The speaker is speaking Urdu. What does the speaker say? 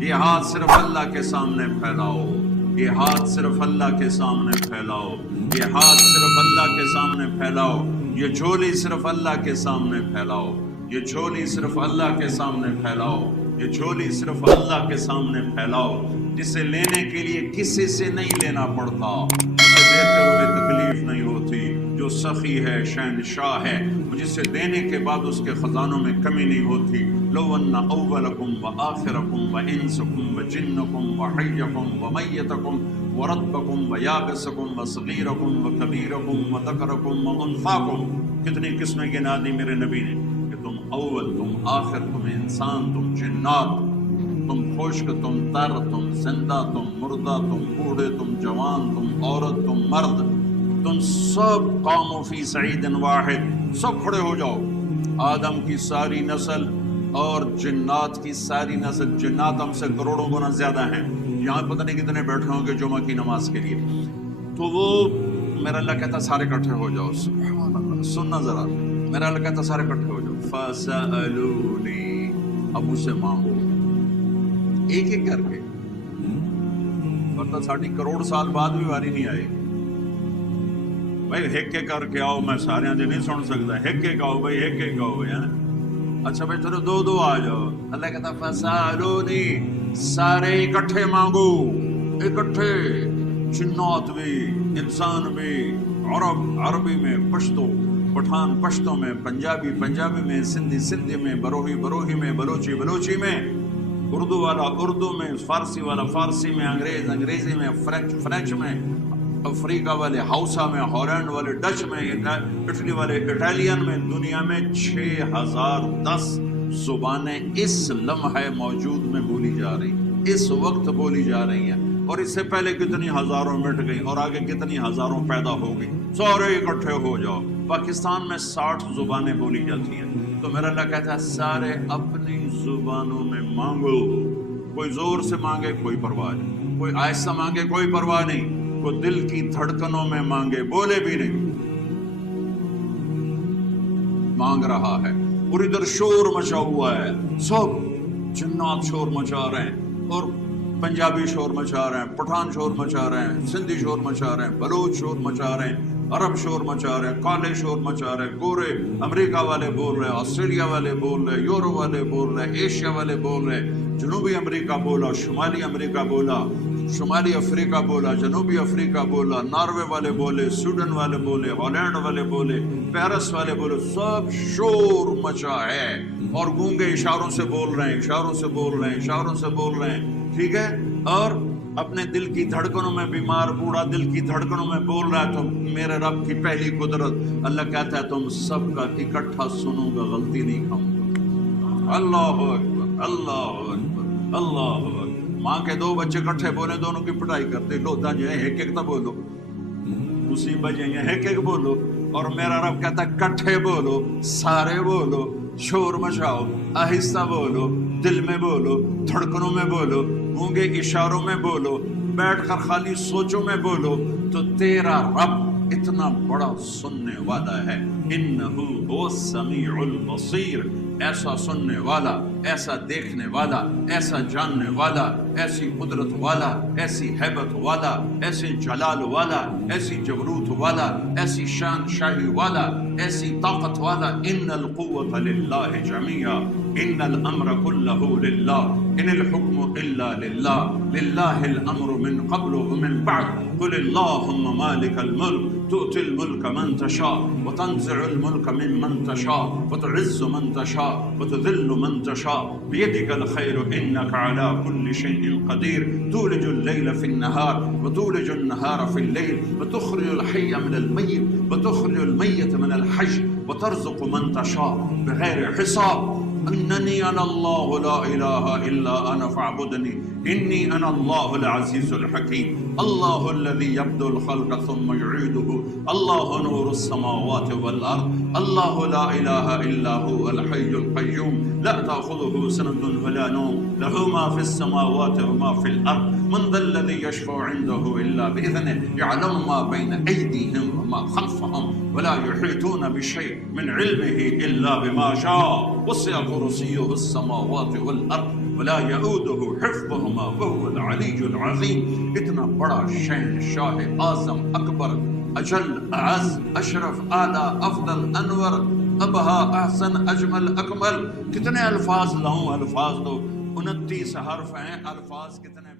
یہ ہاتھ صرف اللہ کے سامنے پھیلاؤ، یہ ہاتھ صرف اللہ کے سامنے پھیلاؤ، یہ ہاتھ صرف اللہ کے سامنے پھیلاؤ، یہ جھولی صرف اللہ کے سامنے پھیلاؤ، یہ جھولی صرف اللہ کے سامنے پھیلاؤ، یہ جھولی صرف اللہ کے سامنے پھیلاؤ، جسے لینے کے لیے کسی سے نہیں لینا پڑتا، جسے دیتے ہوئے تکلیف نہیں ہوتی، جو سخی ہے، شہنشاہ ہے، جسے دینے کے بعد اس کے خزانوں میں کمی نہیں ہوتی۔ لو ان اولکم وآخرکم وانسکم وجنکم وحیکم ومیتکم ورتبکم ویابسکم وصغیرکم وکبیرکم وذکرکم وانثاکم، کتنی قسمیں گنا دی میرے نبی نے کہ تم اول، تم آخر، تم انسان، تم جنات، تم خشک، تم تر، تم زندہ، تم مردہ، تم بوڑھے، تم جوان، تم عورت، تم مرد، تم سب قوموا فی سعید واحد، سب کھڑے ہو جاؤ۔ آدم کی ساری نسل اور جنات کی ساری نسل، جنات ہم سے کروڑوں گنا زیادہ ہیں، یہاں پتہ نہیں کتنے بیٹھے ہوں گے جمعہ کی نماز کے لیے، تو وہ میرا اللہ کہتا سارے اکٹھے ہو جاؤ۔ سبحان اللہ، سننا ذرا، میرا اللہ کہتا سارے اکٹھے ہو جاؤ۔ فَسَأَلُونِي، اب مجھ سے مانگو، ایک ایک کر کے، ورنہ ساڑھی کروڑ سال بعد بھی واری نہیں آئے بھائی، ایک ایک کر کے آؤ، میں سارے آج نہیں سن سکتا، ایک ایک آؤ بھائی، ایک ایک آؤ بھائی، اچھا بھائی چلو دو دو آ جاؤ۔ اللہ کہتا فَسَأَلُونِي، سارے اکٹھے مانگو، اکٹھے، جنات بھی، انسان بھی، عرب عربی میں، پشتو پٹھان پشتوں میں، پنجابی پنجابی میں، سندھی سندھی میں، بروہی بروہی میں، بلوچی بلوچی میں، اردو والا اردو میں، فارسی والا فارسی میں، انگریز انگریزی میں، فرینچ فرینچ میں، افریقہ والے ہاؤسا میں، ہالینڈ والے ڈچ میں، اٹلی والے اٹالین میں، دنیا میں 6010 زبانیں اس لمحہ موجود میں بولی جا رہی، اس وقت بولی جا رہی ہیں، اور اس سے پہلے کتنی ہزاروں مٹ گئی اور آگے کتنی ہزاروں پیدا ہو گئی۔ سارے اکٹھے ہو جاؤ۔ پاکستان میں 60 زبانیں بولی جاتی ہیں، تو میرا اللہ کہتا ہے سارے اپنی زبانوں میں مانگو، کوئی زور سے مانگے کوئی پرواہ نہیں، کوئی آہستہ مانگے کوئی پرواہ نہیں، کوئی دل کی دھڑکنوں میں مانگے، بولے بھی نہیں، مانگ رہا ہے۔ اور ادھر شور مچا ہوا ہے، سب جنات شور مچا رہے ہیں، اور پنجابی شور مچا رہے ہیں، پٹھان شور مچا رہے ہیں، سندھی شور مچا رہے ہیں، بلوچ شور مچا رہے ہیں، عرب شور مچا رہے ہیں، کالے شور مچا رہے ہیں، گورے امریکہ والے بول رہے ہیں، آسٹریلیا والے بول رہے ہیں، یورو والے بول رہے ہیں، ایشیا والے بول رہے ہیں، جنوبی امریکہ بولا، شمالی امریکہ بولا، شمالی افریقہ بولا، جنوبی افریقہ بولا، ناروے والے بولے، سویڈن والے بولے، ہالینڈ والے بولے، پیرس والے بولے، سب شور مچا ہے، اور گونگے اشاروں سے بول رہے ہیں، اشاروں سے بول رہے ہیں، اشاروں سے بول رہے ہیں، ٹھیک ہے، اور اپنے دل کی دھڑکنوں میں، بیمار بوڑھا دل کی دھڑکنوں میں بول رہا ہے، تو میرے رب کی پہلی قدرت، اللہ کہتا ہے تم سب کا اکٹھا سنوں گا، غلطی نہیں کھاؤں گا۔ اللہ اکبر، اللہ اکبر، اللہ اکبر۔ ماں کے دو بچے کٹھے بولے، دونوں کی پٹائی کرتے، لو جو ہے ایک ایک تو بولو، مصیبت یہ ہے ایک ایک بولو، اور میرا رب کہتا ہے کٹھے بولو، سارے بولو، شور مچاؤ، آہستہ بولو، دل میں بولو، دھڑکنوں میں بولو، گونگے اشاروں میں بولو، بیٹھ کر خالی سوچوں میں بولو، تو تیرا رب اتنا بڑا سننے والا ہے۔ انہو هو السمیع البصیر، ایسا سننے والا، ایسا دیکھنے والا، ایسا جاننے والا، ایسی قدرت والا، ایسی ہیبت والا، ایسی جلال والا، ایسی جبروت والا، ایسی شان شاہی والا، ایسی طاقت والا۔ ان القوة للہ جميعا، ان الامر كله للہ، ان الحکم الا للہ، للہ الامر من قبل ومن بعد، قل اللهم مالک الملک تؤتي الملك من تشاء وتنزع الملك ممن تشاء وتعز من تشاء وتذل من تشاء بيدك الخير إنك على كل شيء قدير، تولج الليل في النهار وتولج النهار في الليل، وتخرج الحي من الميت وتخرج الميت من الحي، وترزق من تشاء بغير حساب، انني انا الله لا اله الا انا فاعبدني اني انا الله العزيز الحكيم، الله الذي يبدأ الخلق ثم يعيده، الله نور السماوات والارض، الله لا اله الا هو الحي القيوم، لا تاخذه سنة ولا نوم، له ما في السماوات وما في الارض، من ذا الذي يشفع عنده الا باذنه، يعلم ما بين ايديهم وما خلفهم، ولا يحيطون بشيء من علمه الا بما شاء، وسع كرسيه السماوات والارض ولا يؤوده حفظهما وهو العلی العظیم. اتنا بڑا شہنشاہ اعظم اکبر اجل اعز اشرف اعلیٰ افضل انور ابہا احسن اجمل اکمل. کتنے الفاظ لاؤں؟ الفاظ تو 29 حرف ہیں، الفاظ کتنے